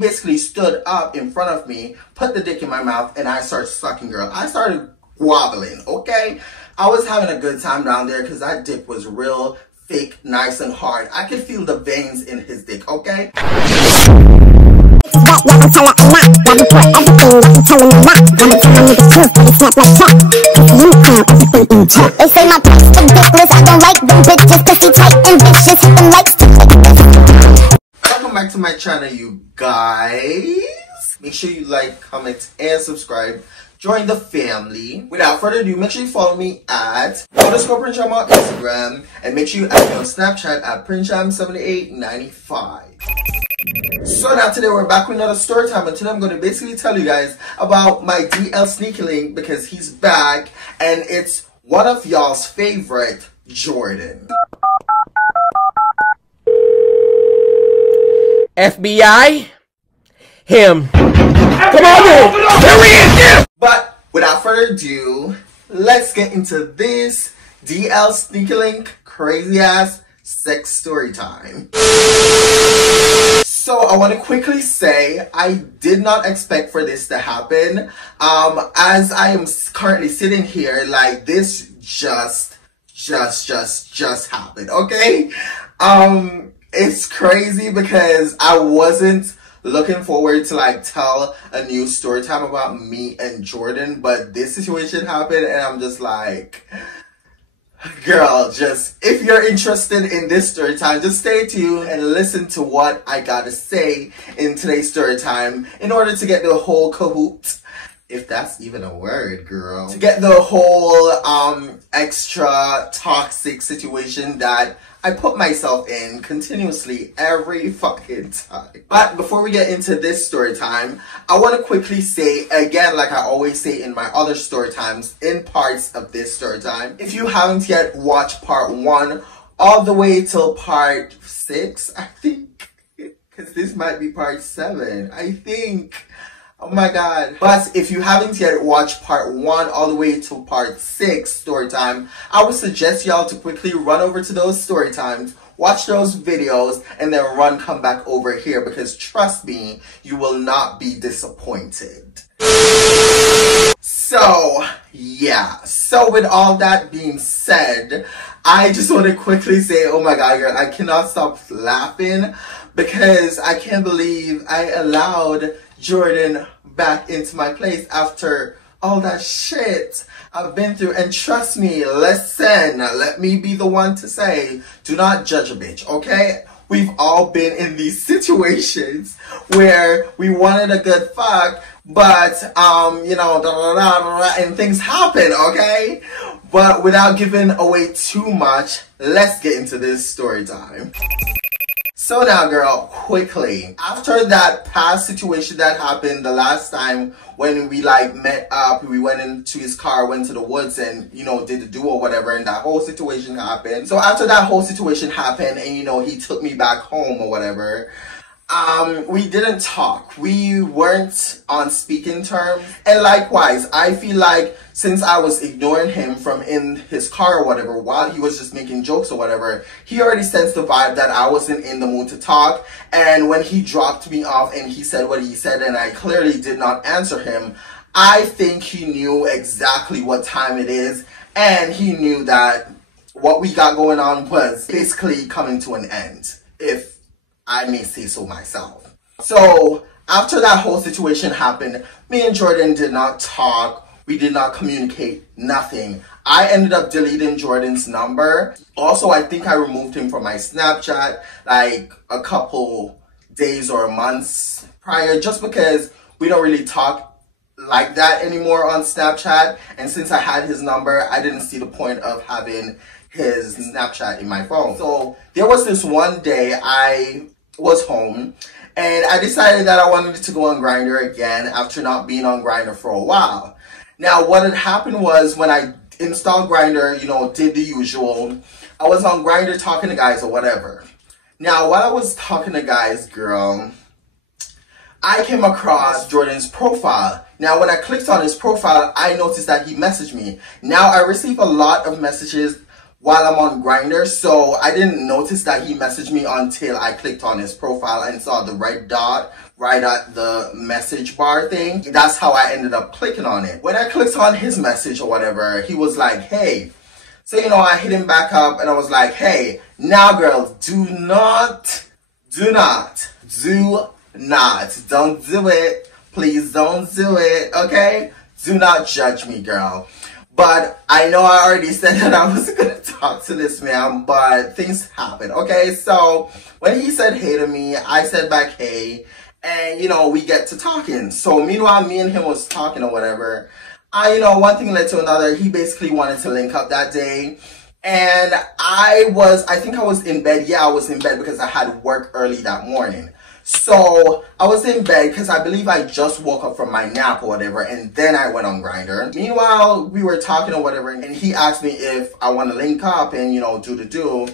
basically stood up in front of me, put the dick in my mouth, and I started sucking, girl. I started wobbling, okay? I was having a good time down there because that dick was real thick, nice, and hard. I could feel the veins in his dick, okay? They say my plastic dickless, I don't like them bitches cause they tight and vicious, hit them likes to. Welcome back to my channel, you guys. Make sure you like, comment, and subscribe. Join the family. Without further ado, make sure you follow me at _PrinceJam on Instagram, and make sure you add me on Snapchat at PrinceJam7895. So now today we're back with another story time, and today I'm going to basically tell you guys about my DL sneaky link because he's back, and it's one of y'all's favorite, Jordan. FBI? Him. Come on, dude! Here he is! But without further ado, let's get into this DL sneaky link crazy ass sex story time. So I want to quickly say I did not expect for this to happen. As I am currently sitting here, like this just happened, okay? It's crazy because I wasn't looking forward to like tell a new story time about me and Jordan, but this situation happened and I'm just like, girl, just if you're interested in this story time, just stay tuned and listen to what I gotta say in today's story time in order to get the whole cahoot, if that's even a word, girl, to get the whole extra toxic situation that I put myself in continuously every fucking time. But before we get into this story time, I want to quickly say again, like I always say in my other story times, in parts of this story time, if you haven't yet watched part 1 all the way till part 6, I think, because this might be part 7, I think. Oh my god. But if you haven't yet watched part 1 all the way to part 6 story time, I would suggest y'all to quickly run over to those story times, watch those videos, and then come back over here because trust me, you will not be disappointed. So, yeah. So with all that being said, I just want to quickly say, oh my god, girl, I cannot stop laughing because I can't believe I allowed Jordan back into my place after all that shit I've been through. And trust me, listen, let me be the one to say, do not judge a bitch, okay? We've all been in these situations where we wanted a good fuck, but, you know, and things happen, okay? But without giving away too much, let's get into this story time. So now, girl, quickly, after that past situation that happened the last time when we like met up, we went into his car, went to the woods and, you know, did the do or whatever, and that whole situation happened. So after that whole situation happened and, you know, he took me back home or whatever, we didn't talk. We weren't on speaking terms. And likewise, I feel like since I was ignoring him from in his car or whatever, while he was just making jokes or whatever, he already sensed the vibe that I wasn't in the mood to talk. And when he dropped me off and he said what he said and I clearly did not answer him, I think he knew exactly what time it is. And he knew that what we got going on was basically coming to an end, if I may say so myself. So after that whole situation happened, me and Jordan did not talk. We did not communicate, nothing. I ended up deleting Jordan's number. Also, I think I removed him from my Snapchat like a couple days or months prior, just because we don't really talk like that anymore on Snapchat. And since I had his number, I didn't see the point of having his Snapchat in my phone. So there was this one day I was home and I decided that I wanted to go on Grindr again after not being on Grindr for a while. Now what had happened was when I installed Grindr, you know, did the usual, I was on Grindr talking to guys or whatever. Now while I was talking to guys, girl, I came across Jordan's profile. Now when I clicked on his profile, I noticed that he messaged me. Now I receive a lot of messages while I'm on Grindr, so I didn't notice that he messaged me until I clicked on his profile and saw the red dot right at the message bar thing. That's how I ended up clicking on it. When I clicked on his message or whatever, he was like, hey. So, you know, I hit him back up and I was like, hey, now girls, don't do it. Please don't do it, okay? Do not judge me, girl. But I know I already said that I was going to talk to this man, but things happen, okay? So when he said hey to me, I said back hey, and, you know, we get to talking. So meanwhile, me and him was talking or whatever. You know, one thing led to another. He basically wanted to link up that day. And I think I was in bed. Yeah, I was in bed because I had work early that morning. So I was in bed because I believe I just woke up from my nap or whatever, and then I went on Grindr. Meanwhile, we were talking or whatever, and he asked me if I want to link up and, you know, do.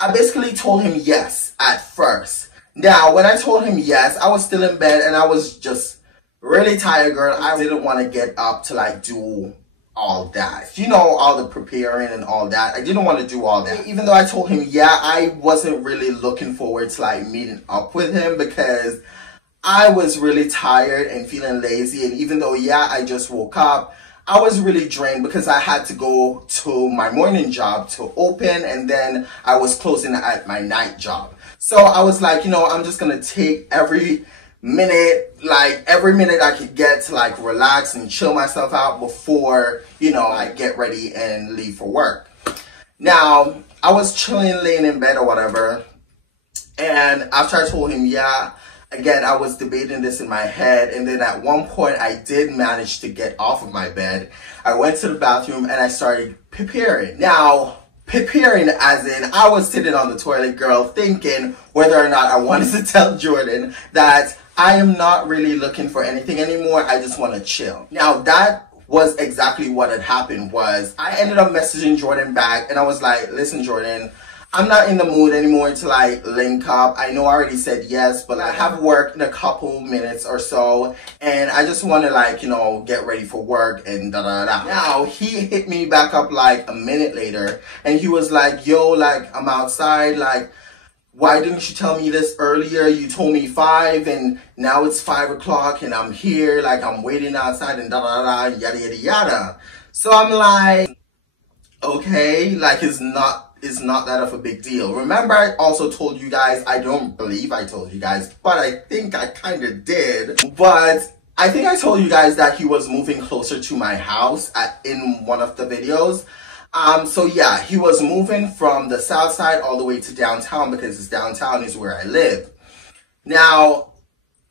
I basically told him yes at first. Now, when I told him yes, I was still in bed and I was just really tired, girl. I didn't want to get up to like do all that. You know, all the preparing and all that. I didn't want to do all that. Even though I told him, yeah, I wasn't really looking forward to like meeting up with him because I was really tired and feeling lazy. And even though, yeah, I just woke up, I was really drained because I had to go to my morning job to open and then I was closing at my night job. So I was like, you know, I'm just going to take every minute I could get to like relax and chill myself out before, you know, I get ready and leave for work. Now, I was chilling, laying in bed or whatever. And after I told him, yeah, again, I was debating this in my head. And then at one point I did manage to get off of my bed. I went to the bathroom and I started preparing. Now, preparing as in I was sitting on the toilet, girl, thinking whether or not I wanted to tell Jordan that I am not really looking for anything anymore. I just want to chill. Now that was exactly what had happened. Was I ended up messaging Jordan back and I was like, listen, Jordan, I'm not in the mood anymore to like link up. I know I already said yes, but I have work in a couple minutes or so and I just want to like, you know, get ready for work and da-da-da. Now he hit me back up like a minute later and he was like, yo, like I'm outside, like why didn't you tell me this earlier? You told me 5 and now it's 5 o'clock and I'm here, like I'm waiting outside and da-da-da, yada yada yada. So I'm like, okay, like it's not that of a big deal. Remember, I also told you guys, I don't believe I told you guys, but I think I kind of did. But I think I told you guys that he was moving closer to my house in one of the videos. So yeah, he was moving from the south side all the way to downtown because it's downtown is where I live. Now,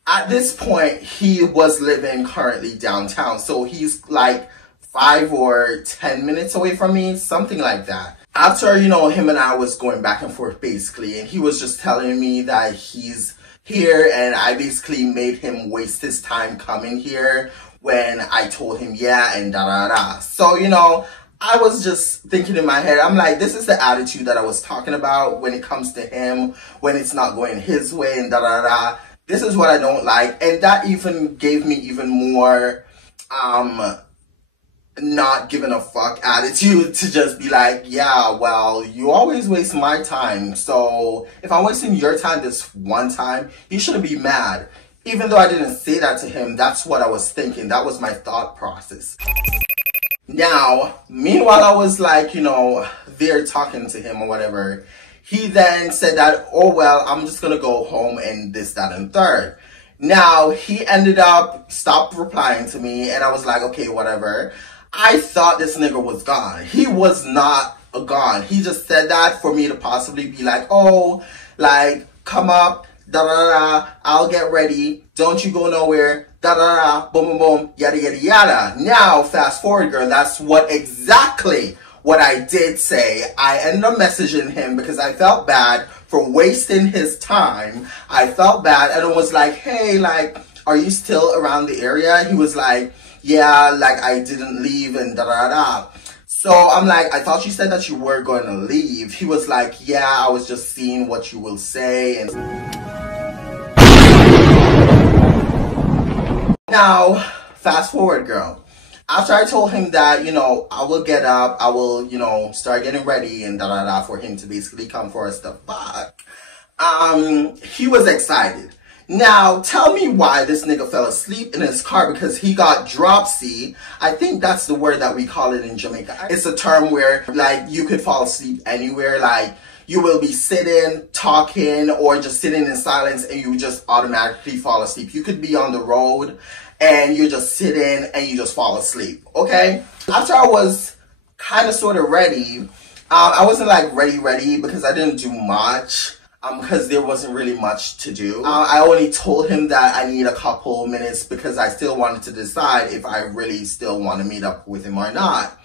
at this point, he was living currently downtown. So he's like 5 or 10 minutes away from me, something like that. After, you know, him and I was going back and forth basically, and he was just telling me that he's here and I basically made him waste his time coming here when I told him yeah and da-da-da. So, you know, I was just thinking in my head, I'm like, this is the attitude that I was talking about when it comes to him, when it's not going his way and da-da-da. This is what I don't like. And that even gave me even more, not giving a fuck attitude to just be like, yeah, well, you always waste my time. So if I'm wasting your time this one time, you shouldn't be mad. Even though I didn't say that to him, that's what I was thinking. That was my thought process. Now, meanwhile, I was like, you know, there talking to him or whatever. He then said that, oh, well, I'm just going to go home and this, that, and third. Now, he ended up stopped replying to me and I was like, okay, whatever. I thought this nigga was gone. He was not gone. He just said that for me to possibly be like, oh, like, come up, da-da-da, I'll get ready. Don't you go nowhere. Da-da-da, boom, boom, boom, yada, yada, yada. Now, fast forward, girl, that's exactly what I did say. I ended up messaging him because I felt bad for wasting his time. I felt bad and I was like, hey, like, are you still around the area? He was like, yeah, like, I didn't leave and da-da-da. So I'm like, I thought you said that you were going to leave. He was like, yeah, I was just seeing what you will say. And now, fast forward, girl. After I told him that, you know, I will get up, I will, you know, start getting ready and da-da-da for him to basically come for us to fuck. He was excited. Now, tell me why this nigga fell asleep in his car, because he got dropsy. I think that's the word that we call it in Jamaica. It's a term where, like, you could fall asleep anywhere. Like, you will be sitting, talking, or just sitting in silence and you just automatically fall asleep. You could be on the road and you're just sitting and you just fall asleep, okay? After I was kind of sort of ready, I wasn't like ready because I didn't do much. Because there wasn't really much to do. I only told him that I need a couple minutes because I still wanted to decide if I really still want to meet up with him or not.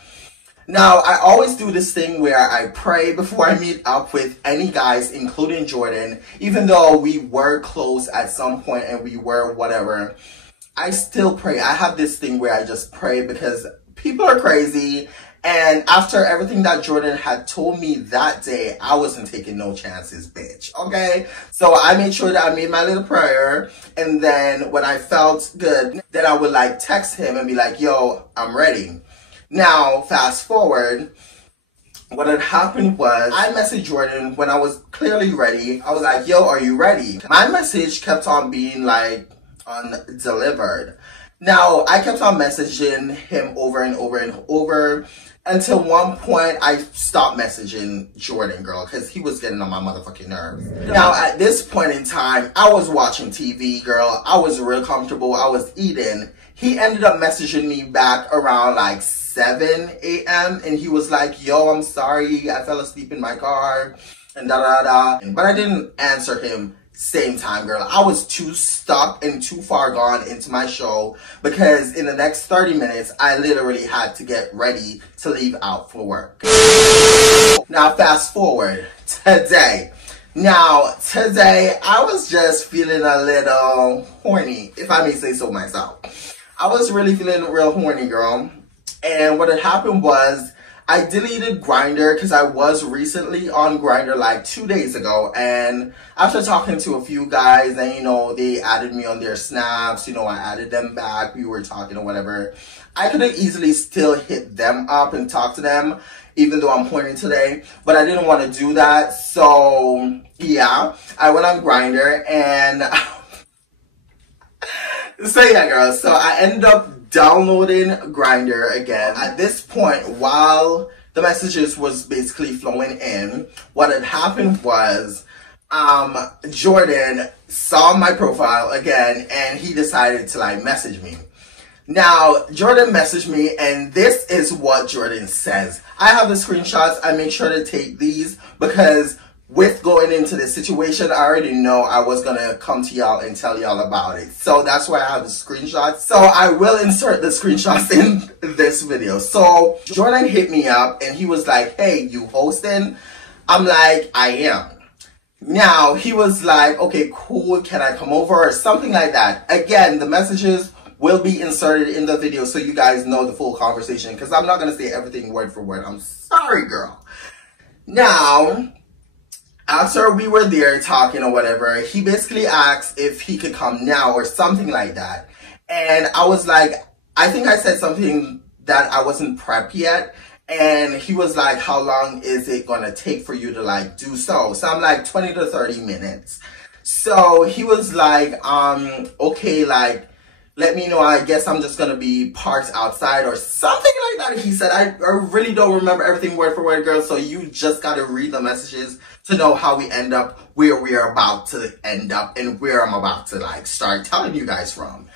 Now, I always do this thing where I pray before I meet up with any guys, including Jordan. Even though we were close at some point and we were whatever, I still pray. I have this thing where I just pray because people are crazy. And after everything that Jordan had told me that day, I wasn't taking no chances, bitch. Okay? So I made sure that I made my little prayer. And then when I felt good, then I would like text him and be like, yo, I'm ready. Now, fast forward, what had happened was I messaged Jordan when I was clearly ready. I was like, yo, are you ready? My message kept on being like undelivered. Now, I kept on messaging him over and over and over until one point I stopped messaging Jordan, girl, because he was getting on my motherfucking nerves. Now, at this point in time, I was watching TV, girl. I was real comfortable. I was eating. He ended up messaging me back around like 7 a.m. and he was like, yo, I'm sorry. I fell asleep in my car and da-da-da. But I didn't answer him same time, girl. I was too stuck and too far gone into my show because in the next 30 minutes, I literally had to get ready to leave out for work. Now, fast forward today. Now, today, I was just feeling a little horny, if I may say so myself. I was really feeling real horny, girl. And what had happened was I deleted Grindr because I was recently on Grindr like 2 days ago, and after talking to a few guys and, you know, they added me on their snaps, you know, I added them back, we were talking or whatever, I could have easily still hit them up and talk to them, even though I'm horny today, but I didn't want to do that, so yeah, I went on Grindr and so yeah, girl, so I ended up downloading Grindr again. At this point, while the messages was basically flowing in, what had happened was Jordan saw my profile again and he decided to like message me. Now, Jordan messaged me and this is what Jordan says. I have the screenshots. I make sure to take these because with going into this situation, I already know I was going to come to y'all and tell y'all about it. So that's why I have the screenshots. So I will insert the screenshots in this video. So Jordan hit me up and he was like, hey, you hosting? I'm like, I am. Now, he was like, okay, cool. Can I come over or something like that? Again, the messages will be inserted in the video so you guys know the full conversation because I'm not going to say everything word for word. I'm sorry, girl. Now, after we were there talking or whatever, he basically asked if he could come now or something like that. And I was like, I think I said something that I wasn't prepped yet. And he was like, how long is it going to take for you to like do so? So I'm like 20 to 30 minutes. So he was like, okay, like, let me know. I guess I'm just going to be parked outside or something like that. He said, I really don't remember everything word for word, girl. So you just got to read the messages to know how we end up where we are about to end up and where I'm about to like start telling you guys from.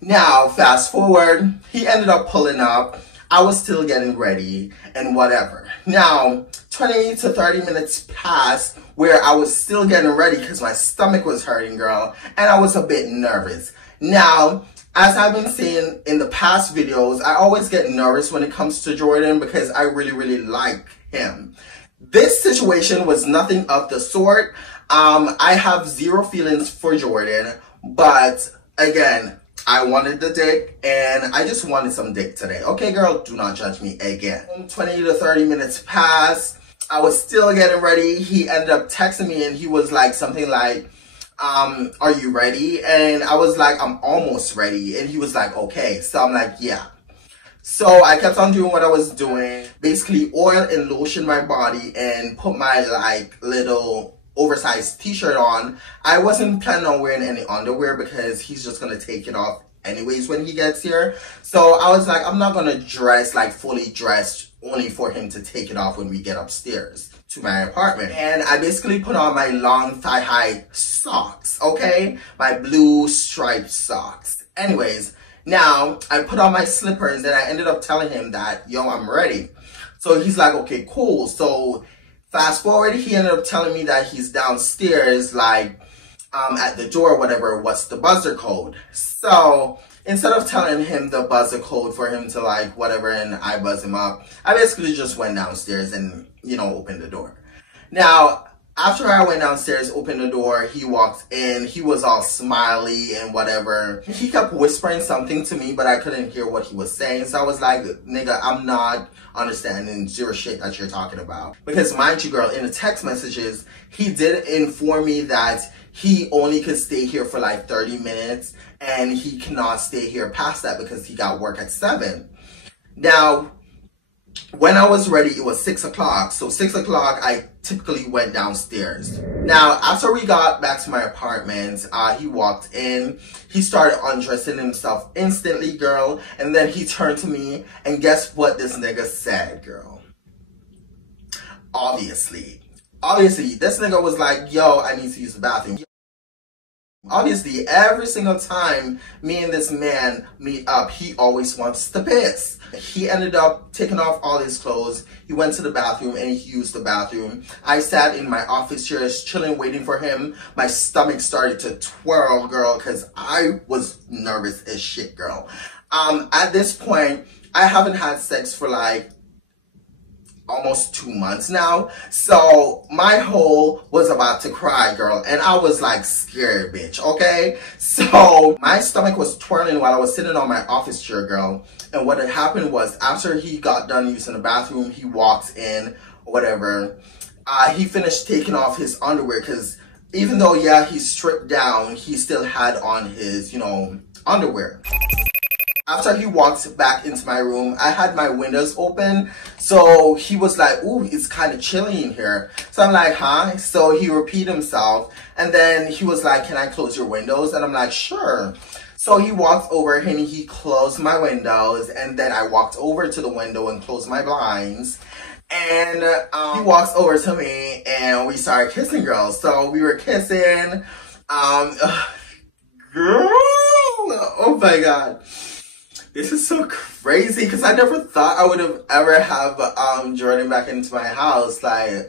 Now, fast forward, he ended up pulling up. I was still getting ready and whatever. Now, 20 to 30 minutes passed where I was still getting ready because my stomach was hurting, girl, and I was a bit nervous. Now, as I've been saying in the past videos, I always get nervous when it comes to Jordan because I really, really like him. This situation was nothing of the sort. I have zero feelings for Jordan, but again, I wanted the dick and I just wanted some dick today. Okay, girl, do not judge me again. 20 to 30 minutes passed. I was still getting ready. He ended up texting me and he was like something like, are you ready? And I was like, I'm almost ready. And he was like, okay. So I'm like, yeah. So I kept on doing what I was doing. Basically oil and lotion my body and put my like little oversized t-shirt on. I wasn't planning on wearing any underwear because he's just gonna take it off anyways when he gets here. So I was like, I'm not gonna dress like fully dressed only for him to take it off when we get upstairs to my apartment. And I basically put on my long thigh-high socks, okay? My blue striped socks. Anyways, now I put on my slippers and I ended up telling him that, yo, I'm ready. So he's like, okay, cool. So fast forward, he ended up telling me that he's downstairs, like, at the door, whatever, what's the buzzer code. So instead of telling him the buzzer code for him to like whatever and I buzz him up, I basically just went downstairs and, you know, opened the door. Now, after I went downstairs, opened the door, he walked in, he was all smiley and whatever. He kept whispering something to me, but I couldn't hear what he was saying. So I was like, nigga, I'm not understanding zero shit that you're talking about. Because mind you, girl, in the text messages, he did inform me that he only could stay here for like 30 minutes and he cannot stay here past that because he got work at 7. Now, when I was ready, it was 6 o'clock. So 6 o'clock, I typically went downstairs. Now, after we got back to my apartment, he walked in. He started undressing himself instantly, girl. And then he turned to me and guess what this nigga said, girl? Obviously, this nigga was like, yo, I need to use the bathroom. Obviously, every single time me and this man meet up, he always wants to piss. He ended up taking off all his clothes. He went to the bathroom and he used the bathroom. I sat in my office chairs, chilling, waiting for him. My stomach started to twirl, girl, because I was nervous as shit, girl. At this point, I haven't had sex for like almost 2 months now. So my hole was about to cry, girl. And I was like scared, bitch, okay? So my stomach was twirling while I was sitting on my office chair, girl. And what had happened was after he got done using the bathroom, he walked in, whatever. He finished taking off his underwear because even though, yeah, he stripped down, he still had on his, you know, underwear. After he walked back into my room, I had my windows open. So he was like, ooh, it's kind of chilly in here. So I'm like, huh? So he repeated himself. And then he was like, can I close your windows? And I'm like, sure. So he walked over and he closed my windows. And then I walked over to the window and closed my blinds. And he walks over to me and we started kissing, girl. So we were kissing. Girl, oh my God. This is so crazy because I never thought I would have ever have Jordan back into my house. Like,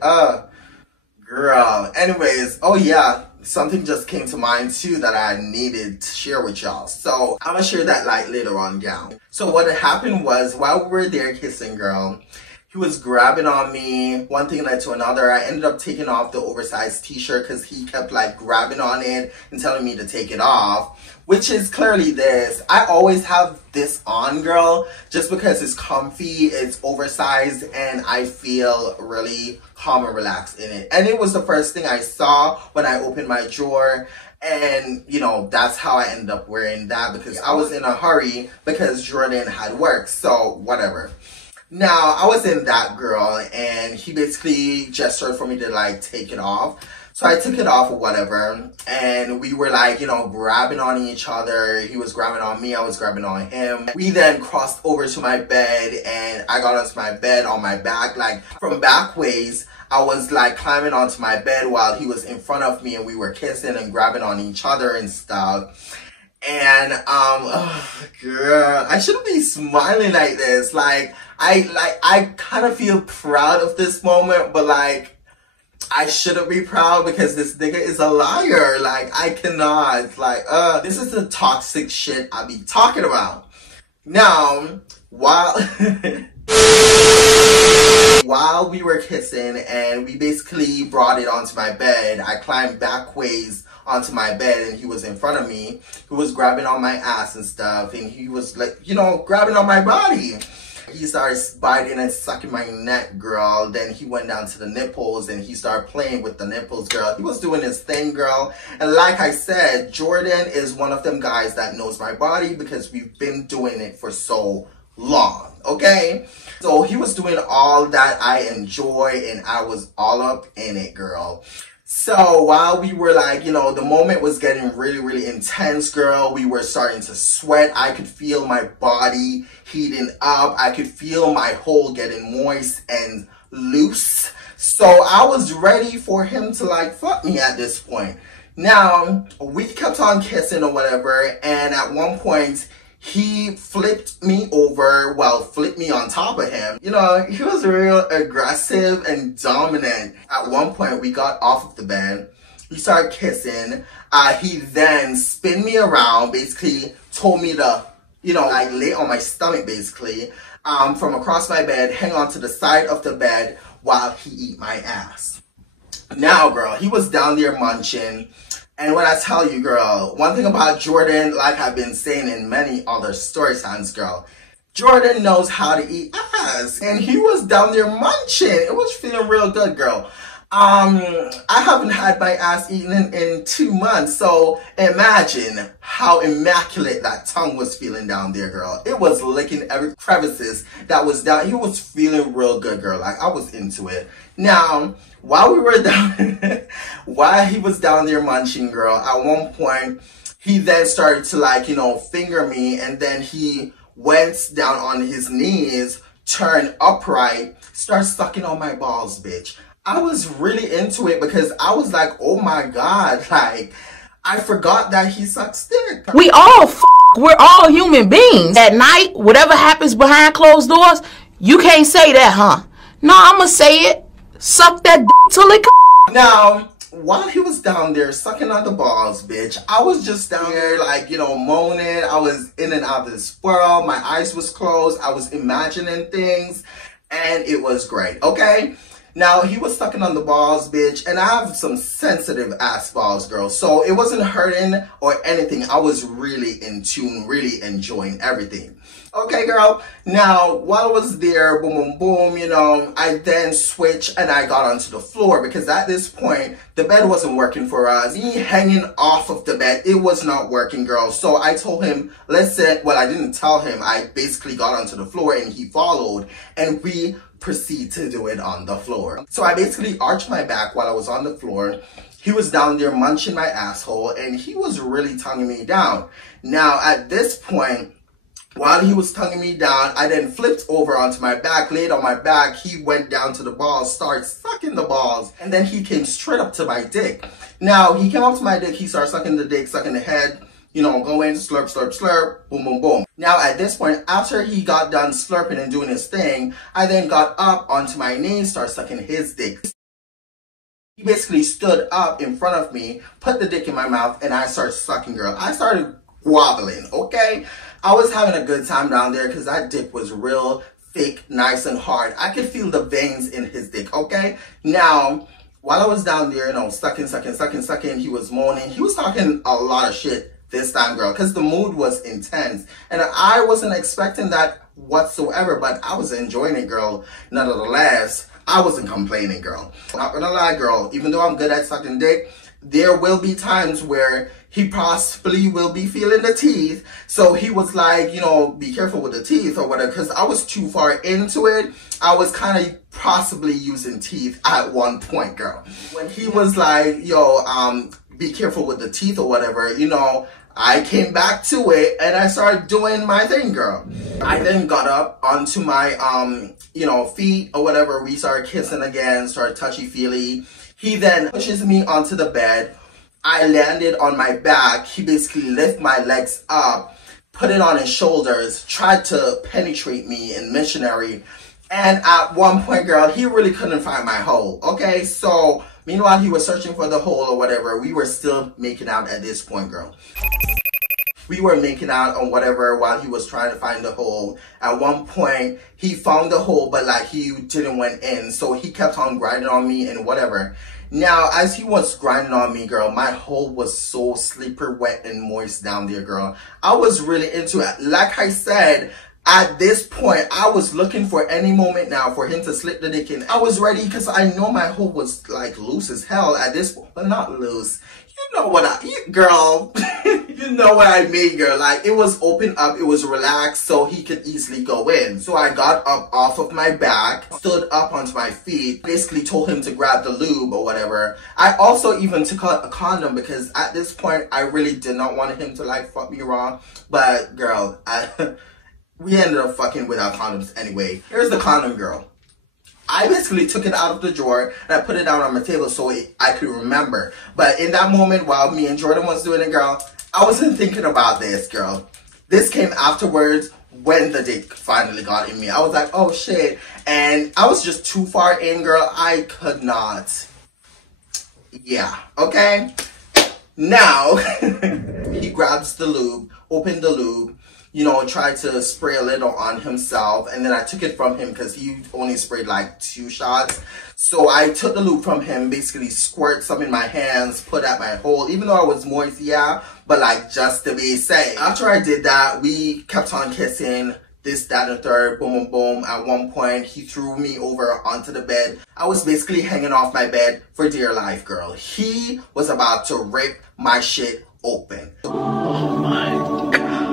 girl. Anyways, oh yeah, something just came to mind too that I needed to share with y'all. So I'm gonna share that like later on, gal. So what had happened was while we were there kissing, girl, he was grabbing on me. One thing led to another. I ended up taking off the oversized t-shirt because he kept like grabbing on it and telling me to take it off, which is clearly this. I always have this on, girl, just because it's comfy, it's oversized, and I feel really calm and relaxed in it. And it was the first thing I saw when I opened my drawer. And, you know, that's how I ended up wearing that because I was in a hurry because Jordan had work. So, whatever. Now, I was in that, girl, and he basically gestured for me to, like, take it off. So I took it off or whatever, and we were, like, you know, grabbing on each other. He was grabbing on me, I was grabbing on him. We then crossed over to my bed, and I got onto my bed on my back. Like, from back ways, I was, like, climbing onto my bed while he was in front of me, and we were kissing and grabbing on each other and stuff. And, oh, girl, I shouldn't be smiling like this. I kind of feel proud of this moment, but, like, I shouldn't be proud because this nigga is a liar. Like, I cannot. Like, this is the toxic shit I be talking about. Now, while we were kissing and we basically brought it onto my bed, I climbed back ways onto my bed and he was in front of me. He was grabbing on my ass and stuff, and he was like, you know, grabbing on my body. He started biting and sucking my neck, girl. Then he went down to the nipples and he started playing with the nipples, girl. He was doing his thing, girl. And like I said, Jordan is one of them guys that knows my body because we've been doing it for so long, okay? So he was doing all that I enjoy and I was all up in it, girl. So while we were like, you know, the moment was getting really, really intense, girl. We were starting to sweat. I could feel my body heating up. I could feel my hole getting moist and loose. So I was ready for him to like fuck me at this point. Now, we kept on kissing or whatever, and at one point, he flipped me over, well, flipped me on top of him. You know, he was real aggressive and dominant. At one point, we got off of the bed. We started kissing. He then spun me around, basically told me to, you know, like lay on my stomach, basically, from across my bed, hang on to the side of the bed while he eat my ass. Now, girl, he was down there munching. And when I tell you, girl, one thing about Jordan, like I've been saying in many other story times, girl, Jordan knows how to eat ass. And he was down there munching. It was feeling real good, girl. I haven't had my ass eaten in 2 months. So imagine how immaculate that tongue was feeling down there, girl. It was licking every crevices that was down. He was feeling real good, girl. Like, I was into it. Now, while we were down, while he was down there munching, girl, at one point, he then started to like, you know, finger me, and then he went down on his knees, turned upright, started sucking on my balls, bitch. I was really into it because I was like, oh my God, like, I forgot that he sucks dick. We all we're all human beings. At night, whatever happens behind closed doors, you can't say that, huh? No, I'ma say it. Suck that dick till it come. Now, while he was down there sucking on the balls, bitch, I was just down there like, you know, moaning. I was in and out of this world. My eyes was closed. I was imagining things, and it was great, okay? Now, he was sucking on the balls, bitch, and I have some sensitive ass balls, girl. So it wasn't hurting or anything. I was really in tune, really enjoying everything. Okay, girl. Now, while I was there, boom, boom, boom, you know, I then switched and I got onto the floor because at this point, the bed wasn't working for us. Me hanging off of the bed, it was not working, girl. So I told him, listen, well, I didn't tell him. I basically got onto the floor and he followed, and we proceed to do it on the floor. So I basically arched my back while I was on the floor. He was down there munching my asshole, and he was really tonguing me down. Now, at this point, while he was tonguing me down, I then flipped over onto my back, laid on my back. He went down to the balls, started sucking the balls, and then he came straight up to my dick. Now, he came up to my dick, he started sucking the dick, sucking the head, you know, going slurp, slurp, slurp, boom, boom, boom. Now, at this point, after he got done slurping and doing his thing, I then got up onto my knees, started sucking his dick. He basically stood up in front of me, put the dick in my mouth, and I started sucking, girl. I started wobbling, okay? I was having a good time down there because that dick was real thick, nice and hard. I could feel the veins in his dick, okay? Now, while I was down there, you know, sucking, he was moaning. He was talking a lot of shit this time, girl, because the mood was intense. And I wasn't expecting that whatsoever, but I was enjoying it, girl. Nonetheless, I wasn't complaining, girl. I'm not gonna lie, girl, even though I'm good at sucking dick, there will be times where he possibly will be feeling the teeth. So he was like, you know, be careful with the teeth or whatever, because I was too far into it. I was kind of possibly using teeth at one point, girl. When he was like, yo, be careful with the teeth or whatever, you know, I came back to it and I started doing my thing, girl. I then got up onto my, you know, feet or whatever. We started kissing again, started touchy-feely. He then pushes me onto the bed. I landed on my back. He basically lifted my legs up, put it on his shoulders, tried to penetrate me in missionary. And at one point, girl, he really couldn't find my hole. Okay, so meanwhile, he was searching for the hole or whatever. We were still making out at this point, girl. We were making out on whatever while he was trying to find the hole. At one point, he found the hole, but like he didn't went in. So he kept on grinding on me and whatever. Now, as he was grinding on me, girl, my hole was so slippery, wet, and moist down there, girl. I was really into it. Like I said, at this point, I was looking for any moment now for him to slip the dick in. I was ready because I know my hole was like loose as hell at this point. But not loose. You know what girl, you know what I mean, girl. Like, it was open up, it was relaxed, so he could easily go in. So I got up off of my back, stood up onto my feet, basically told him to grab the lube or whatever. I also even took out a condom because at this point, I really did not want him to like fuck me raw. But girl, we ended up fucking without condoms anyway. Here's the condom, girl. I basically took it out of the drawer and I put it down on my table so I could remember. But in that moment, while me and Jordan was doing it, girl, I wasn't thinking about this, girl. This came afterwards when the dick finally got in me. I was like, oh shit. And I was just too far in, girl. I could not. Yeah, okay? Now, he grabs the lube, opened the lube, you know, tried to spray a little on himself, and then I took it from him because he only sprayed like 2 shots. So I took the lube from him, basically squirt some in my hands, put at my hole, even though I was moist, yeah, but like just to be safe. After I did that, we kept on kissing, this, that, and the third, boom, boom, boom. At one point, he threw me over onto the bed. I was basically hanging off my bed for dear life, girl. He was about to rip my shit open. Oh my God.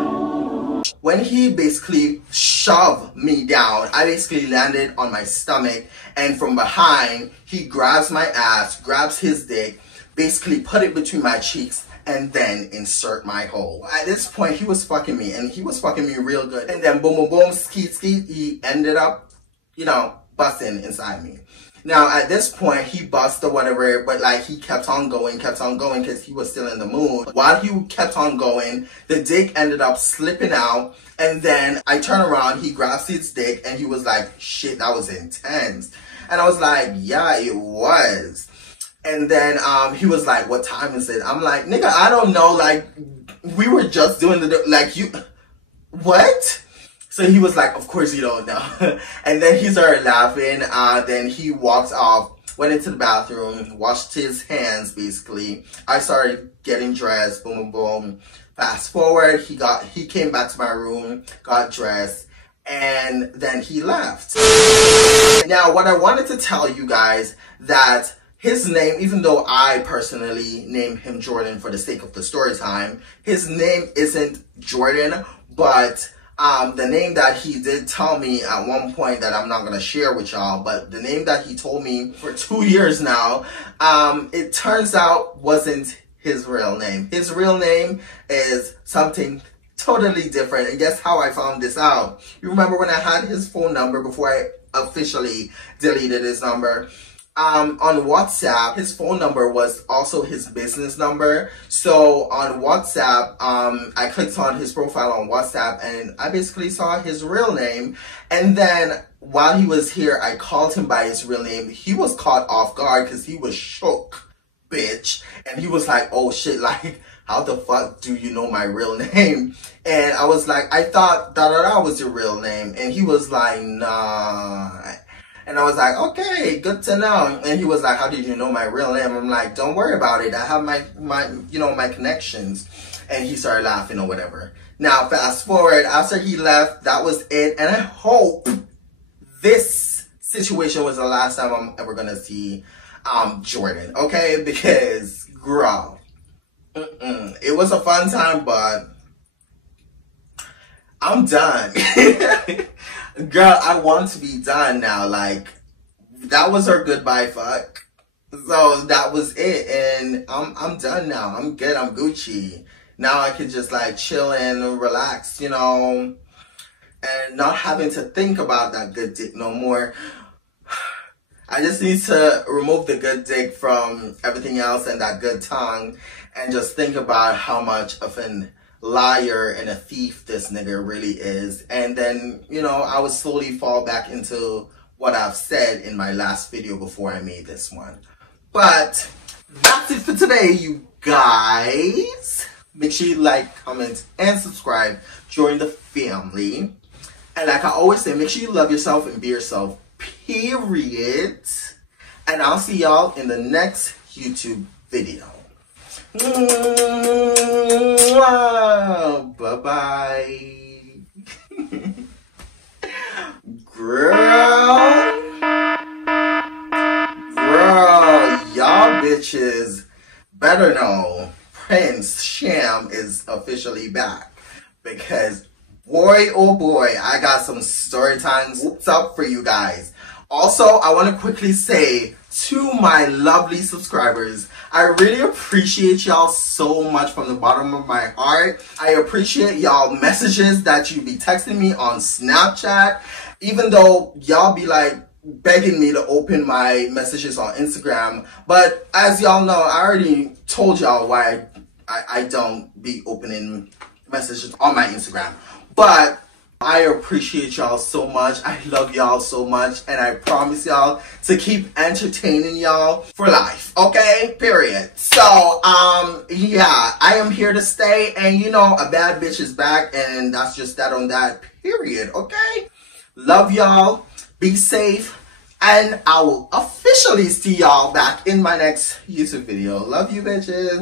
When he basically shoved me down, I basically landed on my stomach, and from behind, he grabs my ass, grabs his dick, basically put it between my cheeks, and then insert my hole. At this point, he was fucking me, and he was fucking me real good. And then boom, boom, boom, skeet, skeet, he ended up, you know, busting inside me. Now, at this point, he bust or whatever, but like he kept on going because he was still in the mood. While he kept on going, the dick ended up slipping out, and then I turn around, he grabs his dick, and he was like, shit, that was intense. And I was like, yeah, it was. And then he was like, what time is it? I'm like, nigga, I don't know, like, we were just doing the, like, you, what? So he was like, of course you don't know. And then he started laughing. Then he walked off, went into the bathroom, washed his hands, basically. I started getting dressed, boom, boom, boom. Fast forward, he came back to my room, got dressed, and then he left. Now, what I wanted to tell you guys, that his name, even though I personally named him Jordan for the sake of the story time, his name isn't Jordan, but the name that he did tell me at one point that I'm not going to share with y'all, but the name that he told me for 2 years now, it turns out wasn't his real name. His real name is something totally different. And guess how I found this out? You remember when I had his phone number before I officially deleted his number? On WhatsApp, his phone number was also his business number. So on WhatsApp, I clicked on his profile on WhatsApp and I basically saw his real name. And then while he was here, I called him by his real name. He was caught off guard because he was shook, bitch. And he was like, oh shit, like, how the fuck do you know my real name? And I was like, I thought da-da-da was your real name. And he was like, nah. And I was like, okay, good to know. And he was like, how did you know my real name? I'm like, don't worry about it. I have my you know, my connections. And he started laughing or whatever. Now, fast forward, after he left, that was it. And I hope this situation was the last time I'm ever going to see Jordan, okay? Because, girl, it was a fun time, but I'm done. Girl, I want to be done now. Like, that was her goodbye fuck. So that was it, and I'm done now. I'm good. I'm Gucci. Now I can just like chill and relax, you know, and not having to think about that good dick no more. I just need to remove the good dick from everything else and that good tongue, and just think about how much of an liar and a thief this nigga really is. And then, you know, I would slowly fall back into what I've said in my last video before I made this one. But that's it for today, you guys. Make sure you like, comment, and subscribe. Join the family. And like I always say, make sure you love yourself and be yourself, period. And I'll see y'all in the next YouTube video. Bye-bye. Girl, y'all bitches better know Prince Sham is officially back, because boy oh boy, I got some story times what's up for you guys. Also, I want to quickly say to my lovely subscribers, I really appreciate y'all so much from the bottom of my heart. I appreciate y'all messages that you be texting me on Snapchat, even though y'all be like begging me to open my messages on Instagram. But as y'all know, I already told y'all why I don't be opening messages on my Instagram. But I appreciate y'all so much. I love y'all so much. And I promise y'all to keep entertaining y'all for life. Okay? Period. So, yeah. I am here to stay. And you know, a bad bitch is back. And that's just that on that. Period. Okay? Love y'all. Be safe. And I will officially see y'all back in my next YouTube video. Love you, bitches.